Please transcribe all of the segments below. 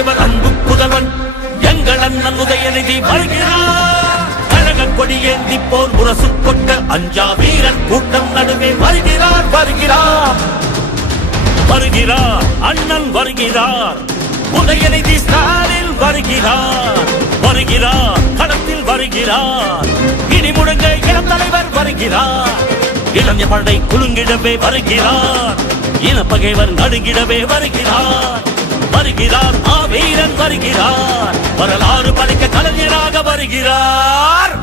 இவர் அன்பு புதல்வன் எங்கள் அண்ணன் உதயநிதி வருகிறார். கழக கொடியேந்தி போர் முரசு கொண்ட அஞ்சா வீரன் கூட்டம் நடுவே வருகிறார் வருகிறார் வருகிறார் அண்ணன் வருகிறார். உதயநிதி ஸ்டாலின் வருகிறார் வருகிறார் களத்தில் வருகிறார். இடி முழங்க இளம் தலைவர் வருகிறார். இளைஞ படை குலுங்கிடவே வருகிறார். இனப்பகைவர் நடுங்கிடவே வருகிறார் வருகிறார். வீரன் வருகிறார். வரலாறு படைக்க கலைஞராக வருகிறார்.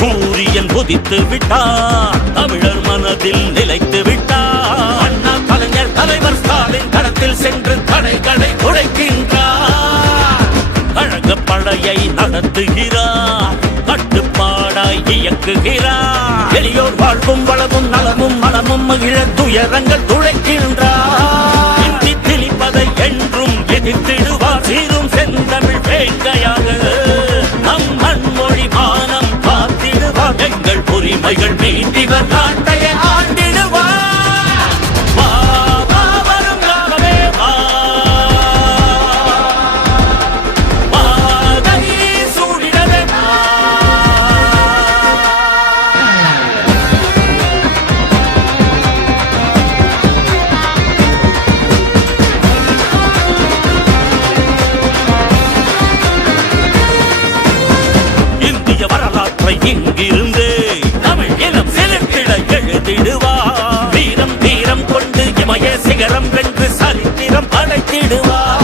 சூரியன் உதித்து விட்டார். தமிழர் மனதில் நிலைத்து விட்டார். அண்ணா கலைஞர் தலைவர் ஸ்டாலின் களத்தில் சென்று தடைகளை உடைக்கின்றார். கழக படையை நடத்துகிறார். கட்டுப்பாடாய் இயக்குகிறார். எளியோர் வாழ்வும் வளமும் நலமும் மனமும் மகிழ துயரங்கள் துளைக்கின்றார். இந்தி திணிப்பதை என்றும் எதிர்த்திடுவார். சீரும் செந்தமிழ் வேங்கையாக நம் மண்மொழி மானம் எங்கள் உரிமைகள் மீட்டிவர் நாட்டைய ஆண்டிடுவார். வரும் காலமே வாதை சூடிடவே. இந்திய வரலாற்றை இங்கிருந்து தமிழ் இனம் செலுத்திட எழுதிடுவார். வீரம் தீரம் கொண்டு இமய சிகரம் வென்று சரித்திரம் படைத்திடுவார்.